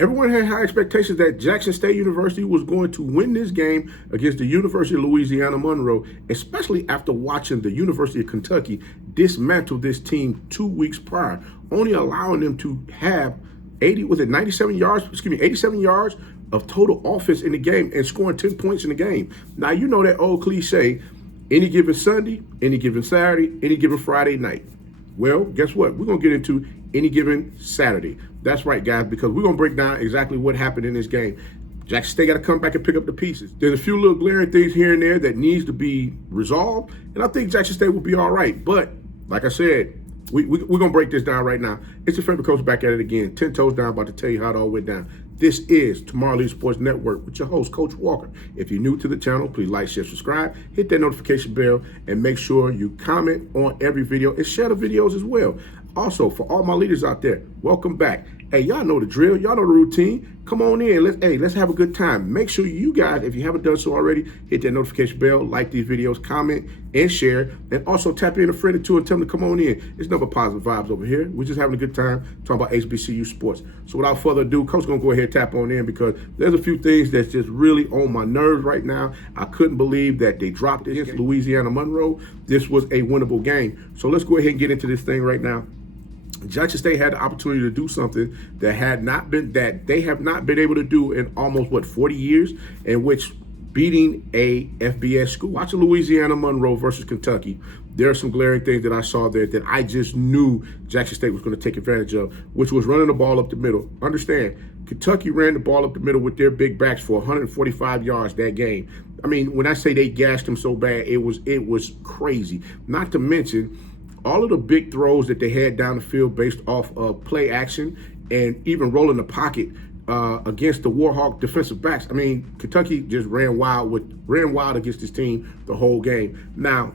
Everyone had high expectations that Jackson State University was going to win this game against the University of Louisiana Monroe, especially after watching the University of Kentucky dismantle this team 2 weeks prior, only allowing them to have 87 yards of total offense in the game and scoring 10 points in the game. Now, you know that old cliche, any given Sunday, any given Saturday, any given Friday night. Well, guess what? We're going to get into any given Saturday. That's right, guys, because we're going to break down exactly what happened in this game. Jackson State got to come back and pick up the pieces. There's a few little glaring things here and there that needs to be resolved, and I think Jackson State will be all right. But, like I said, we're going to break this down right now. It's your favorite coach back at it again. 10 toes down, about to tell you how it all went down. This is Tomorrow League Sports Network with your host, Coach Walker. If you're new to the channel, please like, share, subscribe, hit that notification bell, and make sure you comment on every video and share the videos as well. Also, for all my leaders out there, welcome back. Hey, y'all know the drill. Y'all know the routine. Come on in. Let's have a good time. Make sure you guys, if you haven't done so already, hit that notification bell, like these videos, comment, and share. And also tap in a friend or two and tell them to come on in. It's nothing but positive vibes over here. We're just having a good time talking about HBCU sports. So without further ado, Coach's going to go ahead and tap on in because there's a few things that's just really on my nerves right now. I couldn't believe that they dropped it against Louisiana Monroe. This was a winnable game. So let's go ahead and get into this thing right now. Jackson State had the opportunity to do something that they have not been able to do in almost 40 years, in which beating a FBS school. Watching Louisiana Monroe versus Kentucky, there are some glaring things that I saw there that I just knew Jackson State was going to take advantage of, which was running the ball up the middle. Understand, Kentucky ran the ball up the middle with their big backs for 145 yards that game. I mean, when I say they gashed them so bad, it was crazy. Not to mention all of the big throws that they had down the field based off of play action and even rolling the pocket against the Warhawk defensive backs. I mean, Kentucky just ran wild against this team the whole game. Now,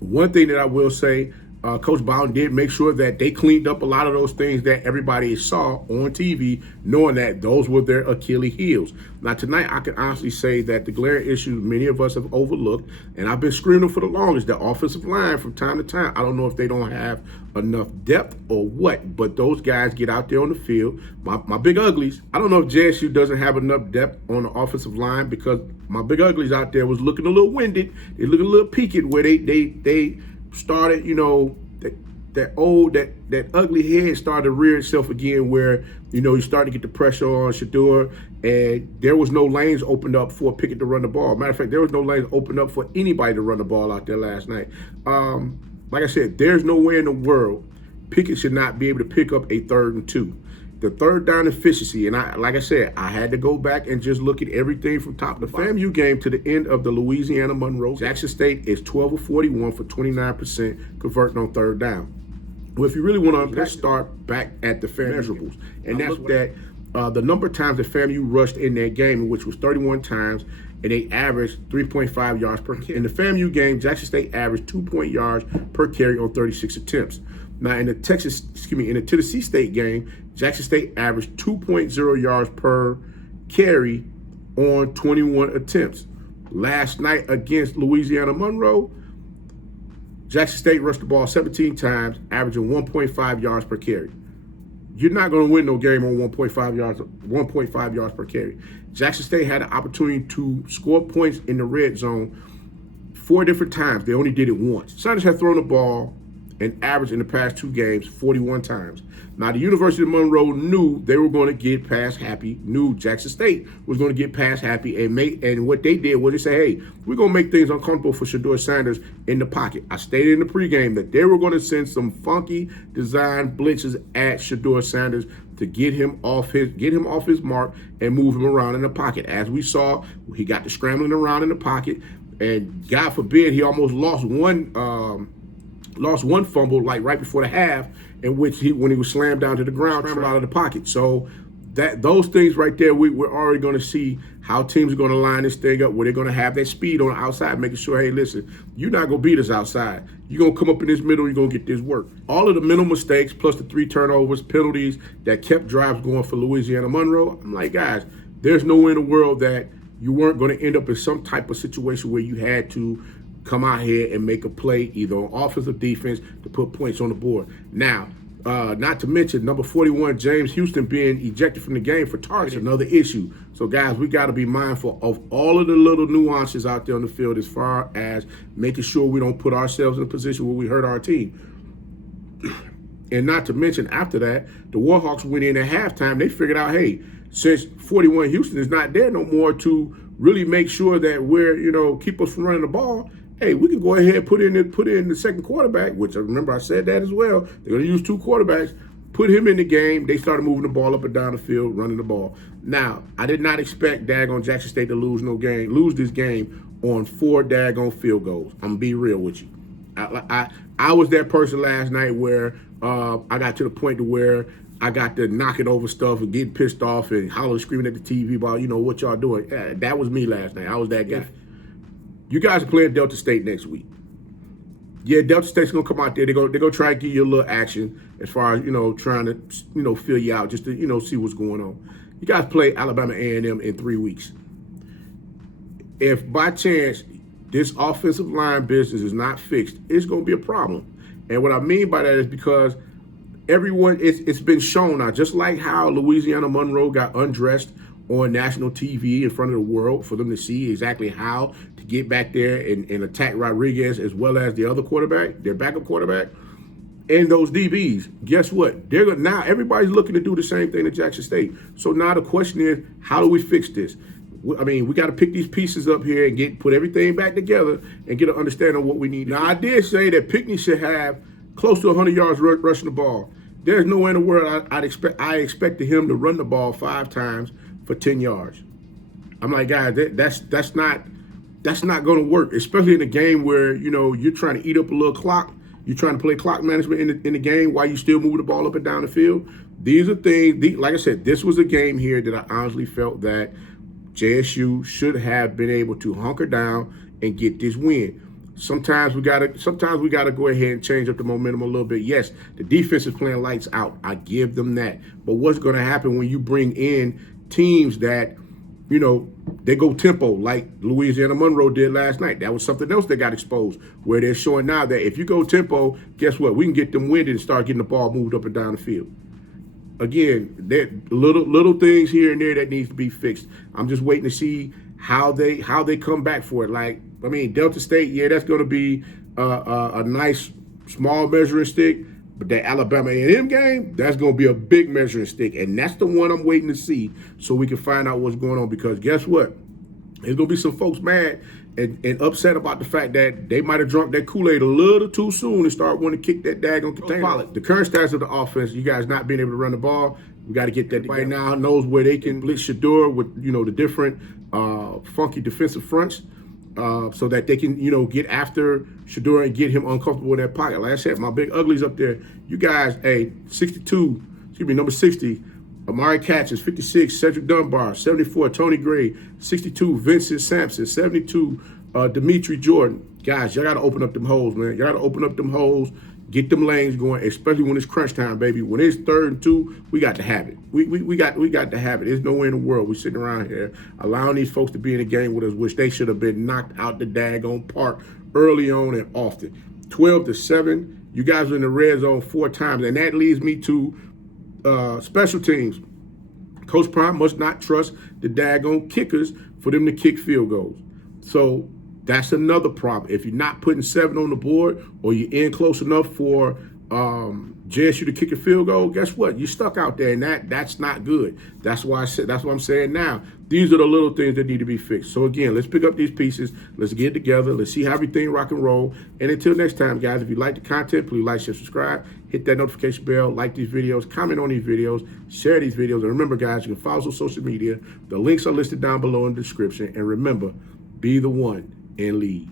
one thing that I will say, Coach Bowden did make sure that they cleaned up a lot of those things that everybody saw on TV, knowing that those were their Achilles heels. Now, tonight, I can honestly say that the glaring issues many of us have overlooked, and I've been screaming for the longest, the offensive line from time to time. I don't know if they don't have enough depth or what, but those guys get out there on the field. My big uglies, I don't know if JSU doesn't have enough depth on the offensive line because my big uglies out there was looking a little winded. They looking a little peaked where they started, you know, that ugly head started to rear itself again where, you know, you started to get the pressure on Shedeur, and there was no lanes opened up for Pickett to run the ball. Matter of fact, there was no lanes opened up for anybody to run the ball out there last night. Like I said, there's no way in the world Pickett should not be able to pick up a 3rd and 2. The third down efficiency, and like I said, I had to go back and just look at everything from top to bottom. FAMU game to the end of the Louisiana Monroe. Jackson State is 12 of 41 for 29% converting on 3rd down. Well, if you really want to, let's start back at the FAMU measurables, and that's that the number of times that FAMU rushed in that game, which was 31 times, and they averaged 3.5 yards per carry. In the FAMU game, Jackson State averaged 2 yards per carry on 36 attempts. Now, in the Tennessee State game, Jackson State averaged 2.0 yards per carry on 21 attempts. Last night against Louisiana Monroe, Jackson State rushed the ball 17 times, averaging 1.5 yards per carry. You're not going to win no game on 1.5 yards per carry. Jackson State had an opportunity to score points in the red zone 4 different times. They only did it once. Sanders had thrown the ball and averaged in the past 2 games 41 times. Now, the University of Monroe knew they were going to get past Happy, knew Jackson State was going to get past Happy, and what they did was they said, hey, we're going to make things uncomfortable for Shedeur Sanders in the pocket. I stated in the pregame that they were going to send some funky design blitzes at Shedeur Sanders to get him off his mark and move him around in the pocket. As we saw, he got to scrambling around in the pocket, and God forbid he almost lost one fumble like right before the half, in which when he was slammed down to the ground, scrambled out of the pocket. So those things right there, we're already going to see how teams are going to line this thing up, where they're going to have that speed on the outside, making sure, hey, listen, you're not going to beat us outside. You're going to come up in this middle, you're going to get this work. All of the mental mistakes, plus the 3 turnovers, penalties that kept drives going for Louisiana Monroe, I'm like, guys, there's no way in the world that you weren't going to end up in some type of situation where you had to come out here and make a play either on offense or defense to put points on the board. Now, Not to mention number 41, James Houston, being ejected from the game for targeting. Another issue. So, guys, we got to be mindful of all of the little nuances out there on the field as far as making sure we don't put ourselves in a position where we hurt our team. And not to mention, after that, the Warhawks went in at halftime. They figured out, hey, since 41 Houston is not there no more to really make sure that we're, keep us from running the ball, hey, we can go ahead and put in the second quarterback, which I remember I said that as well. They're going to use 2 quarterbacks, put him in the game. They started moving the ball up and down the field, running the ball. Now, I did not expect daggone Jackson State to lose this game on 4 daggone field goals. I'm going to be real with you. I was that person last night where I got to the point to where I got to knocking over stuff and getting pissed off and hollering, screaming at the TV about, what y'all doing. That was me last night. I was that guy. You guys are playing Delta State next week. Yeah, Delta State's gonna come out there. They're gonna try to give you a little action as far as trying to fill you out just to see what's going on. You guys play Alabama A&M in 3 weeks. If by chance this offensive line business is not fixed, it's gonna be a problem. And what I mean by that is because everyone, it's been shown now, just like how Louisiana Monroe got undressed on national TV in front of the world for them to see exactly how to get back there and attack Rodriguez as well as the other quarterback, their backup quarterback, and those DBs. Guess what? Now everybody's looking to do the same thing at Jackson State. So now the question is, how do we fix this? I mean, we got to pick these pieces up here and put everything back together and get an understanding of what we need. Now, I did say that Pickney should have close to 100 yards rushing the ball. There's no way in the world I expected him to run the ball 5 times for 10 yards. I'm like, guys, that's not going to work, especially in a game where you're trying to eat up a little clock. You're trying to play clock management in the game while you still moving the ball up and down the field. These are things. Like I said, this was a game here that I honestly felt that JSU should have been able to hunker down and get this win. Sometimes we gotta go ahead and change up the momentum a little bit. Yes, the defense is playing lights out. I give them that. But what's going to happen when you bring in teams that, they go tempo like Louisiana Monroe did last night? That was something else that got exposed, where they're showing now that if you go tempo, guess what? We can get them winded and start getting the ball moved up and down the field. Again, there little things here and there that needs to be fixed. I'm just waiting to see how they come back for it. Like, I mean, Delta State, yeah, that's going to be a nice small measuring stick. But that Alabama A&M game, that's going to be a big measuring stick. And that's the one I'm waiting to see so we can find out what's going on. Because guess what? There's going to be some folks mad and upset about the fact that they might have drunk that Kool-Aid a little too soon and start wanting to kick that daggone container. The current status of the offense, you guys not being able to run the ball, we got to get that right now. Knows where they can blitz Shador with, the different funky defensive fronts. So that they can, get after Shador and get him uncomfortable in that pocket. Like I said, my big uglies up there. You guys, number 60, Amari Catches, 56, Cedric Dunbar, 74, Tony Gray, 62, Vincent Sampson, 72, Dimitri Jordan. Guys, y'all got to open up them holes, man. Y'all got to open up them holes, get them lanes going, especially when it's crunch time, baby. When it's 3rd and 2, we got to have it. We got to have it. There's no way in the world we sitting around here allowing these folks to be in the game with us, which they should have been knocked out the daggone park early on and often. 12-7, you guys are in the red zone 4 times, and that leads me to special teams. Coach Prime must not trust the daggone kickers for them to kick field goals. So that's another problem. If you're not putting 7 on the board or you're in close enough for JSU to kick a field goal, guess what? You're stuck out there, and that's not good. That's why that's what I'm saying now. These are the little things that need to be fixed. So again, let's pick up these pieces. Let's get together. Let's see how everything rock and roll. And until next time, guys, if you like the content, please like, share, subscribe. Hit that notification bell. Like these videos. Comment on these videos. Share these videos. And remember, guys, you can follow us on social media. The links are listed down below in the description. And remember, be the one and lead.